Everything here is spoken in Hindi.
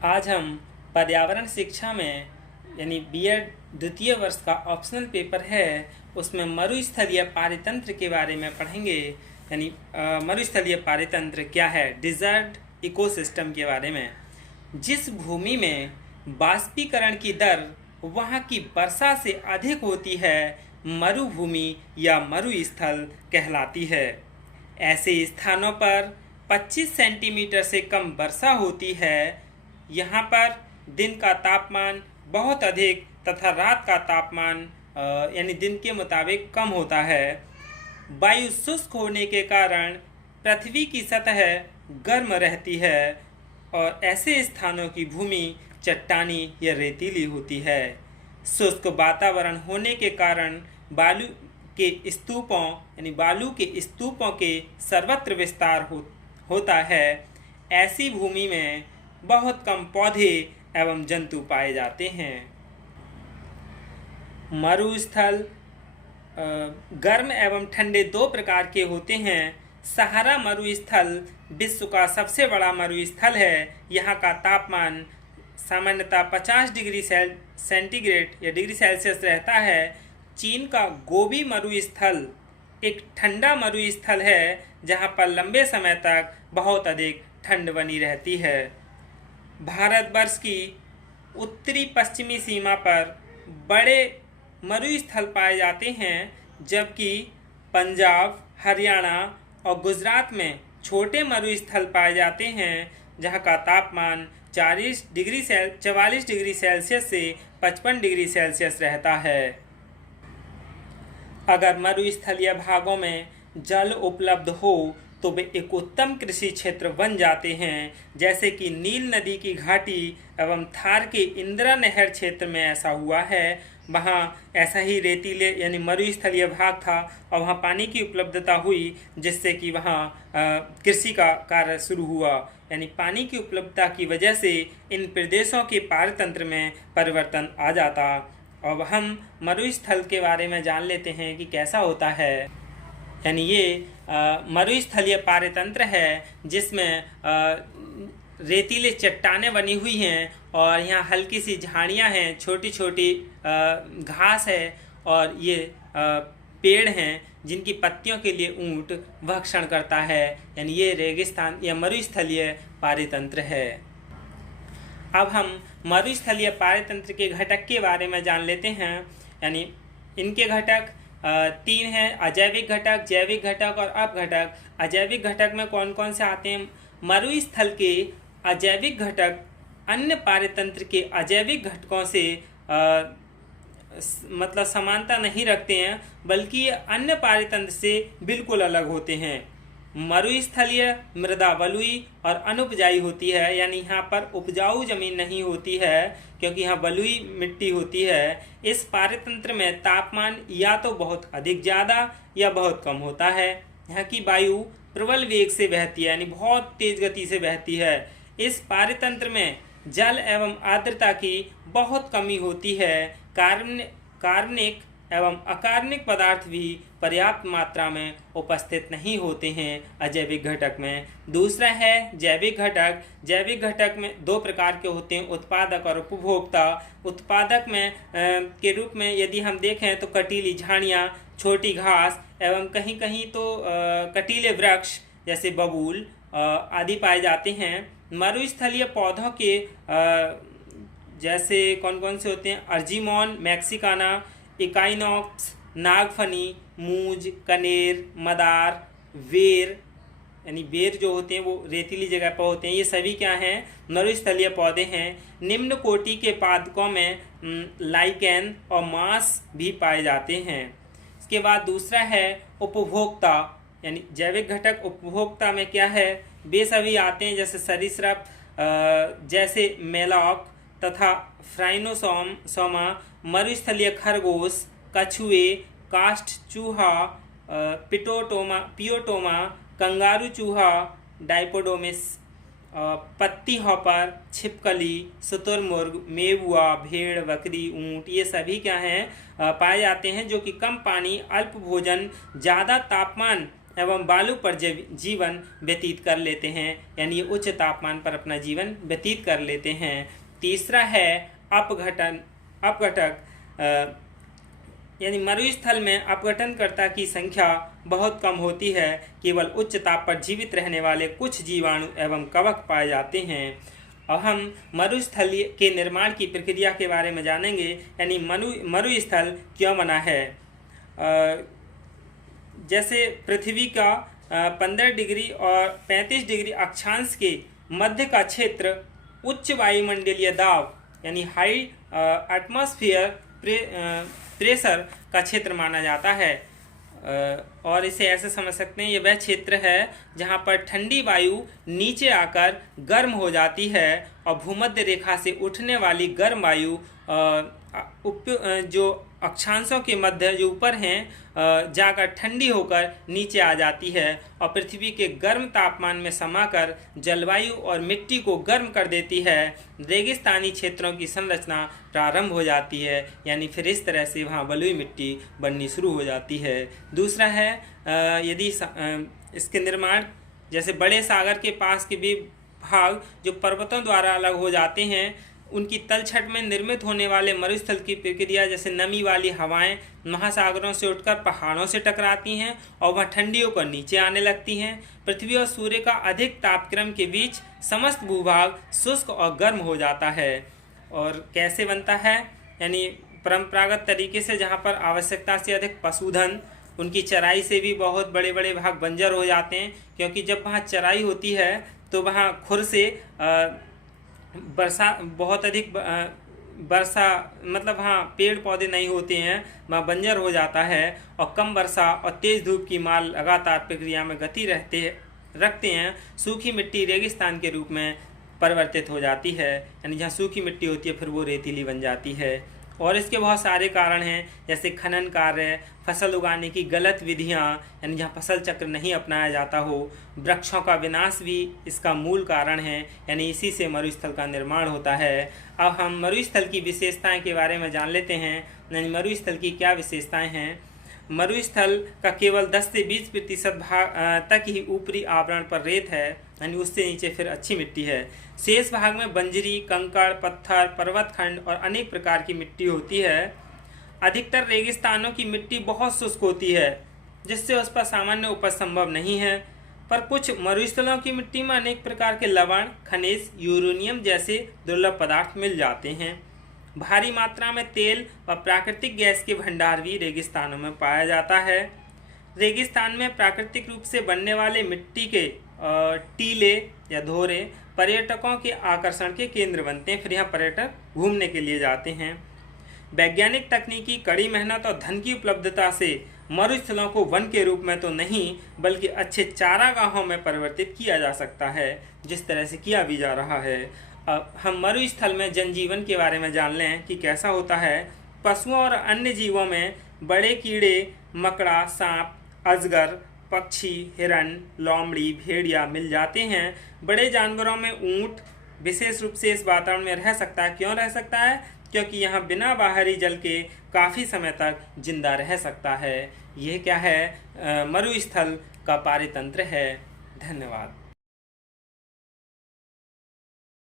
आज हम पर्यावरण शिक्षा में यानी बीएड द्वितीय वर्ष का ऑप्शनल पेपर है, उसमें मरुस्थलीय पारितंत्र के बारे में पढ़ेंगे। यानी मरुस्थलीय पारितंत्र क्या है, डिजर्ट इकोसिस्टम के बारे में। जिस भूमि में बाष्पीकरण की दर वहाँ की वर्षा से अधिक होती है मरुभूमि या मरुस्थल कहलाती है। ऐसे स्थानों पर 25 सेंटीमीटर से कम वर्षा होती है। यहाँ पर दिन का तापमान बहुत अधिक तथा रात का तापमान यानी दिन के मुताबिक कम होता है। वायु शुष्क होने के कारण पृथ्वी की सतह गर्म रहती है और ऐसे स्थानों की भूमि चट्टानी या रेतीली होती है। शुष्क वातावरण होने के कारण बालू के स्तूपों के सर्वत्र विस्तार होता है। ऐसी भूमि में बहुत कम पौधे एवं जंतु पाए जाते हैं। मरुस्थल गर्म एवं ठंडे दो प्रकार के होते हैं। सहारा मरुस्थल विश्व का सबसे बड़ा मरुस्थल है। यहाँ का तापमान सामान्यतः 50 डिग्री सेंटीग्रेड या डिग्री सेल्सियस रहता है। चीन का गोबी मरुस्थल एक ठंडा मरुस्थल है, जहाँ पर लंबे समय तक बहुत अधिक ठंड बनी रहती है। भारतवर्ष की उत्तरी पश्चिमी सीमा पर बड़े मरुस्थल पाए जाते हैं, जबकि पंजाब, हरियाणा और गुजरात में छोटे मरुस्थल पाए जाते हैं, जहाँ का तापमान 44 डिग्री सेल्सियस से 55 डिग्री सेल्सियस रहता है। अगर मरुस्थलीय भागों में जल उपलब्ध हो तो वे एक उत्तम कृषि क्षेत्र बन जाते हैं, जैसे कि नील नदी की घाटी एवं थार के इंदिरा नहर क्षेत्र में ऐसा हुआ है। वहाँ ऐसा ही रेतीले यानी मरुस्थलीय भाग था और वहाँ पानी की उपलब्धता हुई, जिससे कि वहाँ कृषि का कार्य शुरू हुआ। यानी पानी की उपलब्धता की वजह से इन प्रदेशों के पारतंत्र में परिवर्तन आ जाता। अब हम मरुस्थल के बारे में जान लेते हैं कि कैसा होता है। यानी ये मरुस्थलीय पारतंत्र है, जिसमें रेतीले चट्टानें बनी हुई हैं और यहाँ हल्की सी झाड़ियाँ हैं, छोटी छोटी घास है और ये पेड़ हैं जिनकी पत्तियों के लिए ऊंट भक्षण करता है। यानी ये रेगिस्तान या मरुस्थलीय पारतंत्र है। अब हम मरुस्थलीय पारतंत्र के घटक के बारे में जान लेते हैं। यानी इनके घटक 3 हैं: अजैविक घटक, जैविक घटक और अपघटक। अजैविक घटक में कौन कौन से आते हैं? मरुस्थल के अजैविक घटक अन्य पारतंत्र के अजैविक घटकों से मतलब समानता नहीं रखते हैं, बल्कि ये अन्य पारतंत्र से बिल्कुल अलग होते हैं। मरुस्थलीय मृदा बलुई और अनुपजाऊ होती है, यानी यहाँ पर उपजाऊ जमीन नहीं होती है, क्योंकि यहाँ बलुई मिट्टी होती है। इस पारतंत्र में तापमान या तो बहुत अधिक ज़्यादा या बहुत कम होता है। यहाँ की वायु प्रबल वेग से बहती है, यानी बहुत तेज गति से बहती है। इस पारतंत्र में जल एवं आर्द्रता की बहुत कमी होती है। कार्बनिक एवं अकार्बनिक पदार्थ भी पर्याप्त मात्रा में उपस्थित नहीं होते हैं अजैविक घटक में। दूसरा है जैविक घटक। जैविक घटक में 2 प्रकार के होते हैं: उत्पादक और उपभोक्ता। उत्पादक में के रूप में यदि हम देखें तो कटीली झाड़ियाँ, छोटी घास एवं कहीं कहीं तो कटीले वृक्ष जैसे बबूल आदि पाए जाते हैं। मरुस्थलीय पौधों के जैसे कौन कौन से होते हैं? अर्जीमोन मैक्सिकाना, इकाइनॉक्स, नागफनी, मूंज, कनेर, मदार, वेर। यानी बेर जो होते हैं वो रेतीली जगह पर होते हैं। ये सभी क्या हैं? मरुस्थलीय पौधे हैं। निम्न कोटि के पादपों में लाइकेन और मांस भी पाए जाते हैं। इसके बाद दूसरा है उपभोक्ता। यानी जैविक घटक उपभोक्ता में क्या है? वे सभी आते हैं जैसे सरीसृप जैसे मेलॉक तथा फ्राइनोसोमा, मरुस्थलीय खरगोश, कछुए, काष्ठ चूहा, पियोटोमा, कंगारू चूहा, डाइपोडोमिस, पत्ती हॉपर, छिपकली, शुतुरमुर्ग, मेबुआ, भेड़, बकरी, ऊंट, ये सभी क्या हैं? पाए जाते हैं, जो कि कम पानी, अल्प भोजन, ज़्यादा तापमान एवं बालू पर जीवन व्यतीत कर लेते हैं, यानी ये उच्च तापमान पर अपना जीवन व्यतीत कर लेते हैं। तीसरा है अपघटक, यानी मरुस्थल में अपघटनकर्ता की संख्या बहुत कम होती है। केवल उच्च ताप पर जीवित रहने वाले कुछ जीवाणु एवं कवक पाए जाते हैं। और हम मरुस्थल के निर्माण की प्रक्रिया के बारे में जानेंगे, यानी मरुस्थल क्यों बना है। जैसे पृथ्वी का 15 डिग्री और 35 डिग्री अक्षांश के मध्य का क्षेत्र उच्च वायुमंडलीय दाब यानी हाई एटमॉस्फेयर प्रेशर का क्षेत्र माना जाता है। और इसे ऐसे समझ सकते हैं, ये वह क्षेत्र है जहाँ पर ठंडी वायु नीचे आकर गर्म हो जाती है और भूमध्य रेखा से उठने वाली गर्म वायु जो अक्षांशों के मध्य जो ऊपर हैं जाकर ठंडी होकर नीचे आ जाती है और पृथ्वी के गर्म तापमान में समाकर जलवायु और मिट्टी को गर्म कर देती है। रेगिस्तानी क्षेत्रों की संरचना प्रारंभ हो जाती है, यानी फिर इस तरह से वहाँ बलुई मिट्टी बननी शुरू हो जाती है। दूसरा है यदि इसके निर्माण जैसे बड़े सागर के पास के भी भाग जो पर्वतों द्वारा अलग हो जाते हैं, उनकी तलछट में निर्मित होने वाले मरुस्थल की प्रक्रिया जैसे नमी वाली हवाएं महासागरों से उठकर पहाड़ों से टकराती हैं और वह ठंडी होकर नीचे आने लगती हैं। पृथ्वी और सूर्य का अधिक तापक्रम के बीच समस्त भूभाग शुष्क और गर्म हो जाता है। और कैसे बनता है, यानी परंपरागत तरीके से, जहाँ पर आवश्यकता से अधिक पशुधन, उनकी चराई से भी बहुत बड़े बड़े भाग बंजर हो जाते हैं, क्योंकि जब वहाँ चराई होती है तो वहाँ खुर से वर्षा बहुत अधिक वर्षा मतलब हाँ पेड़ पौधे नहीं होते हैं, वहाँ बंजर हो जाता है और कम वर्षा और तेज़ धूप की मार लगातार प्रक्रिया में गति रखते हैं। सूखी मिट्टी रेगिस्तान के रूप में परिवर्तित हो जाती है, यानी जहाँ सूखी मिट्टी होती है फिर वो रेतीली बन जाती है। और इसके बहुत सारे कारण हैं, जैसे खनन कार्य, फसल उगाने की गलत विधियाँ, यानी जहाँ फसल चक्र नहीं अपनाया जाता हो, वृक्षों का विनाश भी इसका मूल कारण है, यानी इसी से मरुस्थल का निर्माण होता है। अब हम मरुस्थल की विशेषताएं के बारे में जान लेते हैं, यानी मरुस्थल की क्या विशेषताएं हैं। मरुस्थल का केवल 10 से 20% भाग तक ही ऊपरी आवरण पर रेत है, यानी उससे नीचे फिर अच्छी मिट्टी है। शेष भाग में बंजरी, कंकड़, पत्थर, पर्वतखंड और अनेक प्रकार की मिट्टी होती है। अधिकतर रेगिस्तानों की मिट्टी बहुत शुष्क होती है, जिससे उस पर सामान्य उपज संभव नहीं है। पर कुछ मरुस्थलों की मिट्टी में अनेक प्रकार के लवण, खनिज, यूरेनियम जैसे दुर्लभ पदार्थ मिल जाते हैं। भारी मात्रा में तेल व प्राकृतिक गैस के भंडार भी रेगिस्तानों में पाया जाता है। रेगिस्तान में प्राकृतिक रूप से बनने वाले मिट्टी के टीले या धोरे पर्यटकों के आकर्षण के केंद्र बनते हैं, फिर यहाँ पर्यटक घूमने के लिए जाते हैं। वैज्ञानिक तकनीकी, कड़ी मेहनत और धन की उपलब्धता से मरुस्थलों को वन के रूप में तो नहीं बल्कि अच्छे चारागाहों में परिवर्तित किया जा सकता है, जिस तरह से किया भी जा रहा है। अब हम मरुस्थल में जनजीवन के बारे में जान लें कि कैसा होता है। पशुओं और अन्य जीवों में बड़े कीड़े, मकड़ा, सांप, अजगर, पक्षी, हिरण, लोमड़ी, भेड़िया मिल जाते हैं। बड़े जानवरों में ऊंट विशेष रूप से इस वातावरण में रह सकता है। क्यों रह सकता है? क्योंकि यहाँ बिना बाहरी जल के काफ़ी समय तक जिंदा रह सकता है। यह क्या है? मरुस्थल का पारितंत्र है। धन्यवाद।